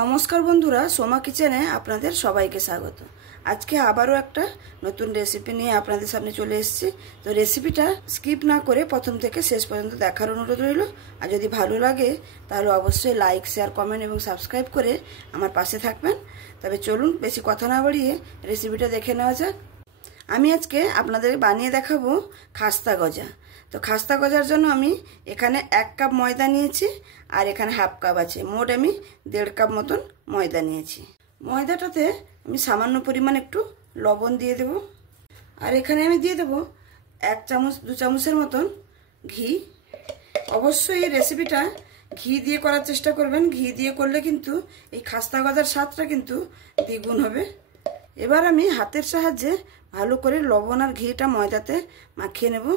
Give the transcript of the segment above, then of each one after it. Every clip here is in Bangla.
নমস্কার বন্ধুরা, সোমা কিচেনে আপনাদের সবাইকে স্বাগত। আজকে আবারও একটা নতুন রেসিপি নিয়ে আপনাদের সামনে চলে এসেছি। তো রেসিপিটা স্কিপ না করে প্রথম থেকে শেষ পর্যন্ত দেখার অনুরোধ রইল। আর যদি ভালো লাগে তাহলে অবশ্যই লাইক, শেয়ার, কমেন্ট এবং সাবস্ক্রাইব করে আমার পাশে থাকবেন। তবে চলুন বেশি কথা না বাড়িয়ে রেসিপিটা দেখে নেওয়া যাক। আমি আজকে আপনাদের বানিয়ে দেখাবো খাস্তা গজা। তো খাস্তা গজার জন্য আমি এখানে 1 কাপ ময়দা নিয়েছি আর এখানে হাফ কাপ আছে, মোট আমি 1.5 কাপ মতন ময়দা নিয়েছি। ময়দাটাতে আমি সামান্য পরিমাণ একটু লবণ দিয়ে দেব। আর এখানে আমি দিয়ে দেব 1 চামচ 2 চামচের মতন ঘি। অবশ্যই এই রেসিপিটা ঘি দিয়ে করার চেষ্টা করবেন। ঘি দিয়ে করলে কিন্তু এই খাস্তা গজার স্বাদটা কিন্তু দ্বিগুণ হবে। এবার আমি হাতের সাহায্যে ভালো করে লবণ আর ঘিটা ময়দাতে মাখিয়ে নেব।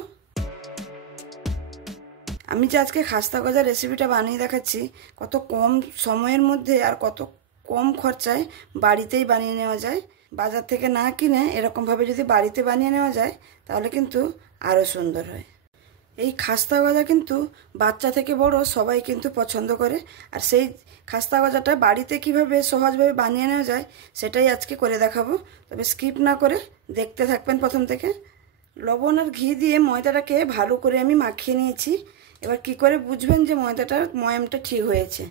আমি যে আজকে খাস্তা গজার রেসিপিটা বানিয়ে দেখাচ্ছি, কত কম সময়ের মধ্যে আর কত কম খরচায় বাড়িতেই বানিয়ে নেওয়া যায়। বাজার থেকে না কিনে এরকমভাবে যদি বাড়িতে বানিয়ে নেওয়া যায় তাহলে কিন্তু আরও সুন্দর হয়। এই খাস্তা গজা কিন্তু বাচ্চা থেকে বড় সবাই কিন্তু পছন্দ করে। আর সেই খাস্তা গজাটা বাড়িতে কিভাবে সহজভাবে বানিয়ে নেওয়া যায় সেটাই আজকে করে দেখাবো। তবে স্কিপ না করে দেখতে থাকবেন প্রথম থেকে। লবণ আর ঘি দিয়ে ময়দাটাকে ভালো করে আমি মাখিয়ে নিয়েছি। এবার কি করে বুঝবেন যে ময়দাটার ময়ামটা ঠিক হয়েছে?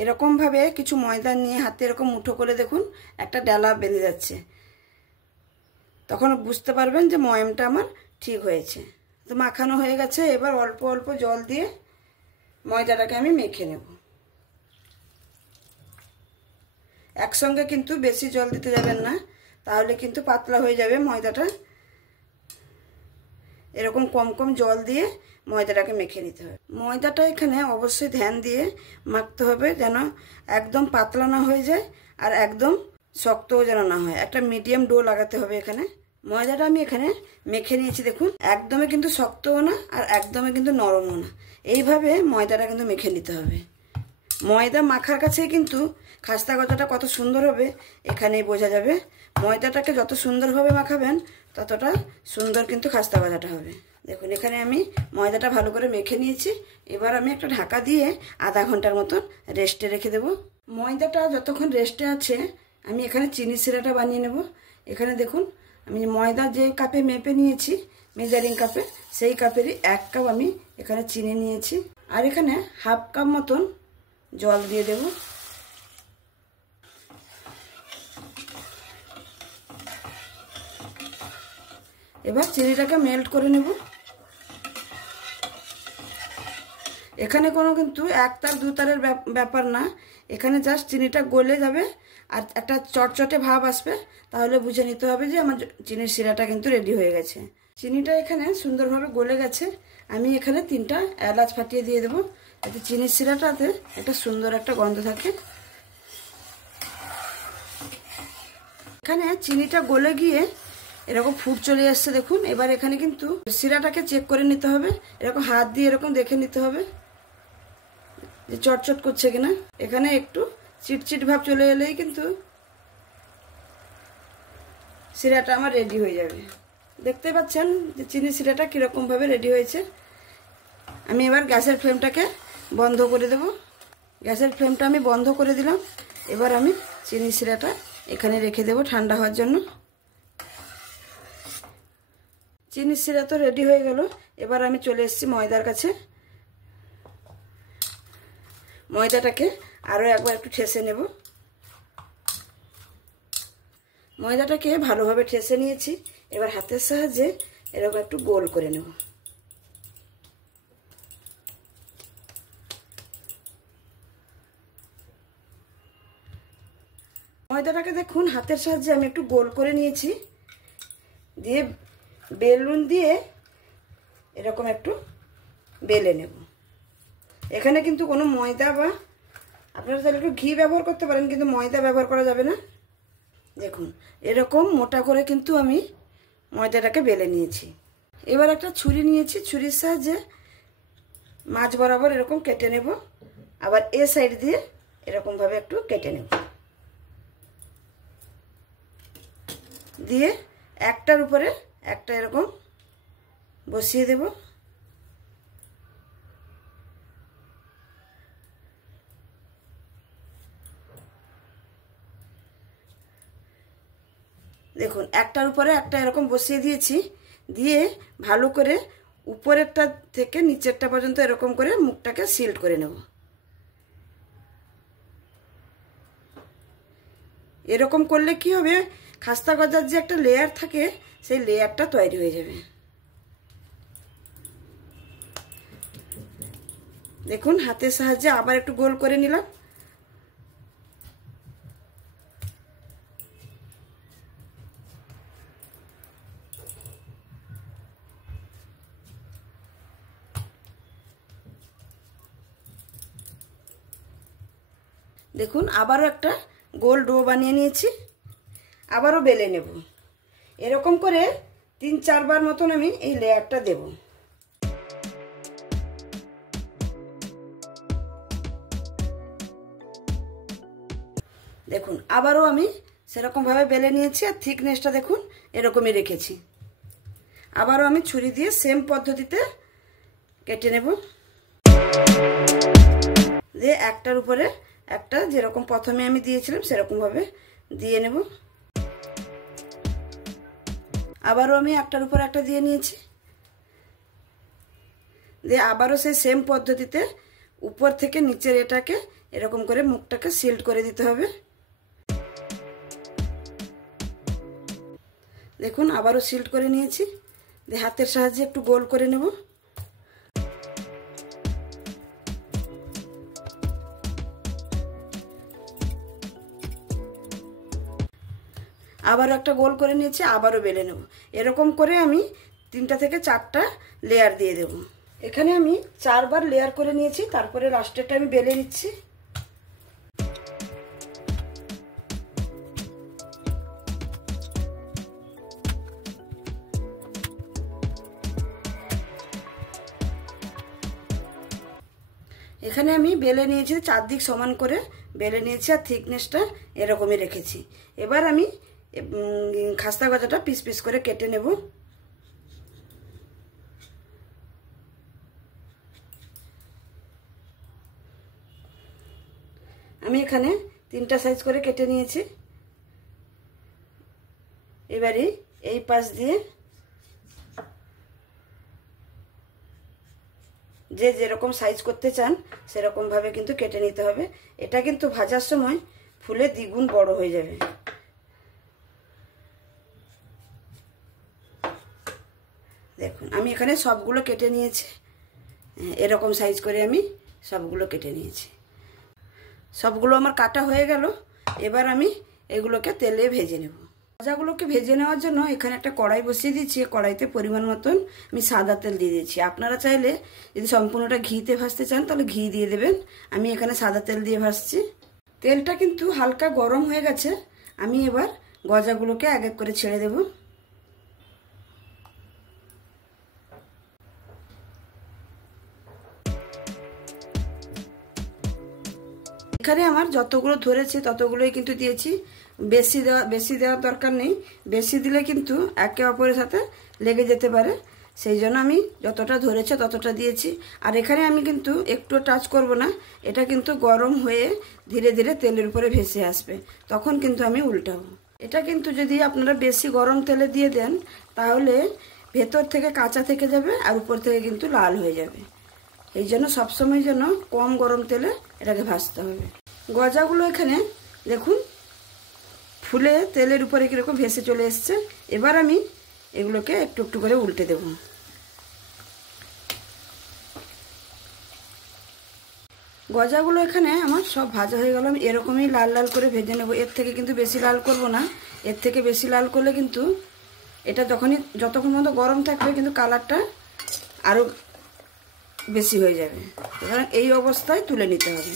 এরকমভাবে কিছু ময়দা নিয়ে হাতে এরকম মুঠো করে দেখুন, একটা ডালা বেঁধে যাচ্ছে, তখন বুঝতে পারবেন যে ময়ামটা আমার ঠিক হয়েছে। তো মাখানো হয়ে গেছে। এবার অল্প অল্প জল দিয়ে ময়দাটাকে আমি মেখে নেব। একসঙ্গে কিন্তু বেশি জল দিতে যাবেন না, তাহলে কিন্তু পাতলা হয়ে যাবে ময়দাটা। এরকম কম কম জল দিয়ে ময়দাটাকে মেখে নিতে হবে। ময়দাটা এখানে অবশ্যই ধ্যান দিয়ে মাখতে হবে, যেন একদম পাতলা না হয়ে যায় আর একদম শক্তও যেন না হয়। একটা মিডিয়াম ডো লাগাতে হবে এখানে। ময়দাটা আমি এখানে মেখে নিয়েছি দেখুন, একদমই কিন্তু শক্তও না আর একদমই কিন্তু নরমও না। এইভাবে ময়দাটা কিন্তু মেখে নিতে হবে। ময়দা মাখার কাছে কিন্তু খাস্তা গজাটা কত সুন্দর হবে এখানেই বোঝা যাবে। ময়দাটাকে যত সুন্দরভাবে মাখাবেন ততটা সুন্দর কিন্তু খাস্তা গজাটা হবে। দেখুন এখানে আমি ময়দাটা ভালো করে মেখে নিয়েছি। এবার আমি একটা ঢাকা দিয়ে আধা ঘন্টার মতন রেস্টে রেখে দেব। ময়দাটা যতক্ষণ রেস্টে আছে আমি এখানে চিনি শিরাটা বানিয়ে নেব। এখানে দেখুন আমি ময়দা যে কাপে মেপে নিয়েছি, মেজারিং কাপে, সেই কাপেরই 1 কাপ আমি এখানে চিনি নিয়েছি। আর এখানে হাফ কাপ মতন জল দিয়ে দেব। এবার চিনিটাকে মেল্ট করে নেব। এখানে কোনো কিন্তু 1 তার 2 তারের ব্যাপার না, এখানে জাস্ট চিনিটা গলে যাবে আর একটা চটচটে ভাব আসবে, তাহলে বুঝে নিতে হবে যে আমার চিনির শিরাটা কিন্তু রেডি হয়ে গেছে। চিনিটা এখানে সুন্দরভাবে গলে গেছে। আমি এখানে 3টা এলাচ ফাটিয়ে দিয়ে দেবো, যাতে চিনির শিরাটাতে একটা সুন্দর একটা গন্ধ থাকে। এখানে চিনিটা গলে গিয়ে এরকম ফুট চলে আসছে দেখুন। এবার এখানে কিন্তু শিরাটাকে চেক করে নিতে হবে, এরকম হাত দিয়ে এরকম দেখে নিতে হবে যে চটচট করছে কিনা। এখানে একটু চিটচিট ভাব চলে এলেই কিন্তু শিরাটা আমার রেডি হয়ে যাবে। দেখতে পাচ্ছেন যে চিনি শিরাটা কীরকম ভাবে রেডি হয়েছে। আমি এবার গ্যাসের ফ্লেমটাকে বন্ধ করে দেব। গ্যাসের ফ্লেমটা আমি বন্ধ করে দিলাম। এবার আমি চিনি শিরাটা এখানে রেখে দেব ঠান্ডা হওয়ার জন্য। চিনি শিরা তো রেডি হয়ে গেল। এবার আমি চলে এসেছি ময়দার কাছে। ময়দাটাকে আরও একবার একটু ঠেসে নেব। ময়দাটাকে ভালোভাবে ঠেসে নিয়েছি। এবার হাতের সাহায্যে এরকম একটু গোল করে নেব। ময়দাটাকে দেখুন হাতের সাহায্যে আমি একটু গোল করে নিয়েছি, দিয়ে বেলুন দিয়ে এরকম একটু বেলে নেব। এখানে কিন্তু কোনো ময়দা বা আপনারা তাহলে একটু ঘি ব্যবহার করতে পারেন, কিন্তু ময়দা ব্যবহার করা যাবে না। দেখুন এরকম মোটা করে কিন্তু আমি ময়দাটাকে বেলে নিয়েছি। এবার একটা ছুরি নিয়েছি, ছুরির সাহায্যে মাঝ বরাবর এরকম কেটে নেব। আবার এ সাইড দিয়ে এরকমভাবে একটু কেটে নেব, দিয়ে একটার উপরে একটা এরকম বসিয়ে দেব। দেখুন একটার উপরে একটা এরকম বসিয়ে দিয়েছি, দিয়ে ভালো করে উপরেরটা থেকে নিচেরটা পর্যন্ত এরকম করে মুখটাকে সিল্ড করে নেব। এরকম করলে কি হবে, খাস্তা গজার যে একটা লেয়ার থাকে সেই লেয়ারটা তৈরি হয়ে যাবে। দেখুন হাতের সাহায্যে আবার একটু গোল করে নিলাম। দেখুন আবারও একটা গোল ডো বানিয়ে নিয়েছি, আবারও বেলে নেব। এরকম করে 3-4 বার মতন আমি এই লেয়ারটা দেব। দেখুন আবারও আমি সেরকমভাবে বেলে নিয়েছি, আর থিকনেসটা দেখুন এরকমই রেখেছি। আবারও আমি ছুরি দিয়ে সেম পদ্ধতিতে কেটে নেব, দিয়ে একটার উপরে একটা যেরকম প্রথমে আমি দিয়েছিলাম সেরকমভাবে দিয়ে নেব। আবারও আমি একটার উপর একটা দিয়ে নিয়েছি, দিয়ে আবারও সেই সেম পদ্ধতিতে উপর থেকে নিচের এটাকে এরকম করে মুখটাকে সিল্ড করে দিতে হবে। দেখুন আবারও সিল্ড করে নিয়েছি, দিয়ে হাতের সাহায্যে একটু গোল করে নেব। আবারও একটা গোল করে নিয়েছি, আবারও বেলে নেব। এরকম করে আমি 3টা থেকে 4টা লেয়ার দিয়ে দেব। এখানে আমি 4 বার লেয়ার করে নিয়েছি, তারপরে লাস্টেরটা আমি বেলে নিচ্ছি। এখানে আমি বেলে নিয়েছি, চারদিক সমান করে বেলে নিয়েছি, আর থিকনেসটা এরকমই রেখেছি। এবার আমি খাস্তা গজাটা পিস পিস করে কেটে নেব। আমি এখানে 3টা সাইজ করে কেটে নিয়েছি। এবারে এই পাশ দিয়ে যে যেরকম সাইজ করতে চান সেরকম ভাবে কিন্তু কেটে নিতে হবে। এটা কিন্তু ভাজার সময় ফুলে দ্বিগুণ বড় হয়ে যাবে। দেখুন আমি এখানে সবগুলো কেটে নিয়েছি, এরকম সাইজ করে আমি সবগুলো কেটে নিয়েছি। সবগুলো আমার কাটা হয়ে গেল। এবার আমি এগুলোকে তেলে ভেজে নেব। ভাজাগুলোকে ভেজে নেওয়ার জন্য এখানে একটা কড়াই বসিয়ে দিচ্ছি। কড়াইতে পরিমাণ মতন আমি সাদা তেল দিয়ে দিচ্ছি। আপনারা চাইলে যদি সম্পূর্ণটা ঘিতে ভাজতে চান তাহলে ঘি দিয়ে দেবেন। আমি এখানে সাদা তেল দিয়ে ভাজছি। তেলটা কিন্তু হালকা গরম হয়ে গেছে। আমি এবার গজাগুলোকে এক এক করে ছেড়ে দেব। এখানে আমার যতগুলো ধরেছে ততগুলোই কিন্তু দিয়েছি। বেশি দেওয়ার দরকার নেই। বেশি দিলে কিন্তু একে অপরের সাথে লেগে যেতে পারে, সেই জন্য আমি যতটা ধরেছে ততটা দিয়েছি। আর এখানে আমি কিন্তু একটু টাচ করব না, এটা কিন্তু গরম হয়ে ধীরে ধীরে তেলের উপরে ভেসে আসবে, তখন কিন্তু আমি উল্টাবো। এটা কিন্তু যদি আপনারা বেশি গরম তেলে দিয়ে দেন তাহলে ভেতর থেকে কাঁচা থেকে যাবে আর উপর থেকে কিন্তু লাল হয়ে যাবে। এই জন্য সবসময় যেন কম গরম তেলে এটাকে ভাজতে হবে। গজাগুলো এখানে দেখুন ফুলে তেলের উপরে কীরকম ভেসে চলে এসছে। এবার আমি এগুলোকে একটু একটু করে উল্টে দেব। গজাগুলো এখানে আমার সব ভাজা হয়ে গেল। আমি এরকমই লাল লাল করে ভেজে নেব। এর থেকে কিন্তু বেশি লাল করব না। এর থেকে বেশি লাল করলে কিন্তু এটা যতক্ষণ পর্যন্ত গরম থাকবে কিন্তু কালারটা আরও বেশি হয়ে যাবে। এবার এই অবস্থায় তুলে নিতে হবে।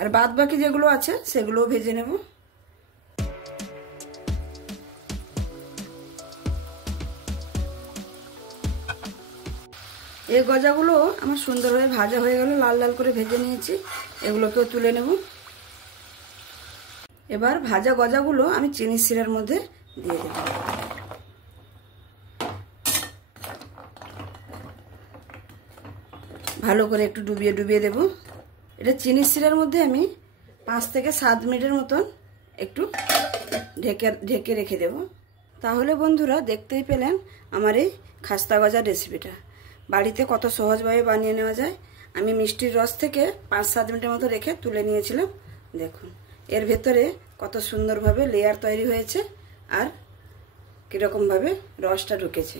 আর বাদ বাকি যেগুলো আছে সেগুলোও ভেজে নেব। এই গজাগুলো আমার সুন্দরভাবে ভাজা হয়ে গেল, লাল লাল করে ভেজে নিয়েছি। এগুলোকেও তুলে নেব। এবার ভাজা গজাগুলো আমি চিনির শিরার মধ্যে দিয়ে দেব। ভালো করে একটু ডুবিয়ে ডুবিয়ে দেব। এটা চিনির শিরার মধ্যে আমি 5 থেকে 7 মিনিটের মতন একটু ঢেকে রেখে দেব। তাহলে বন্ধুরা দেখতেই পেলেন আমার এই খাস্তা গজার রেসিপিটা বাড়িতে কত সহজভাবে বানিয়ে নেওয়া যায়। আমি মিষ্টির রস থেকে 5-7 মিনিটের মতো রেখে তুলে নিয়েছিলাম। দেখুন এর ভেতরে কত সুন্দরভাবে লেয়ার তৈরি হয়েছে আর কীরকমভাবে রসটা ঢুকেছে।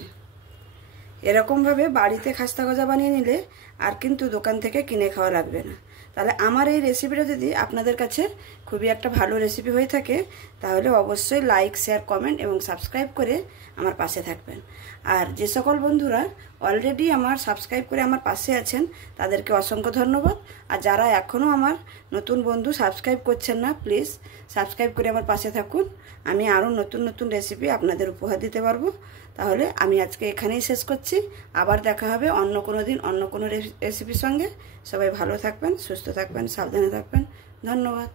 এরকমভাবে বাড়িতে খাস্তা গজা বানিয়ে নিলে আর কিন্তু দোকান থেকে কিনে খাওয়া লাগবে না। তাহলে আমার এই রেসিপিটা যদি আপনাদের কাছে খুবই একটা ভালো রেসিপি হয়ে থাকে তাহলে অবশ্যই লাইক, শেয়ার, কমেন্ট এবং সাবস্ক্রাইব করে আমার পাশে থাকবেন। আর যে সকল বন্ধুরা অলরেডি আমার সাবস্ক্রাইব করে আমার পাশে আছেন তাদেরকে অসংখ্য ধন্যবাদ। আর যারা এখনও আমার নতুন বন্ধু সাবস্ক্রাইব করছেন না, প্লিজ সাবস্ক্রাইব করে আমার পাশে থাকুন। আমি আরও নতুন নতুন রেসিপি আপনাদের উপহার দিতে পারবো। তাহলে আমি আজকে এখানেই শেষ করছি। আবার দেখা হবে অন্য কোনো দিন অন্য কোনো রেসিপির সঙ্গে। সবাই ভালো থাকবেন, সুস্থ থাকবেন, সাবধানে থাকবেন। ধন্যবাদ।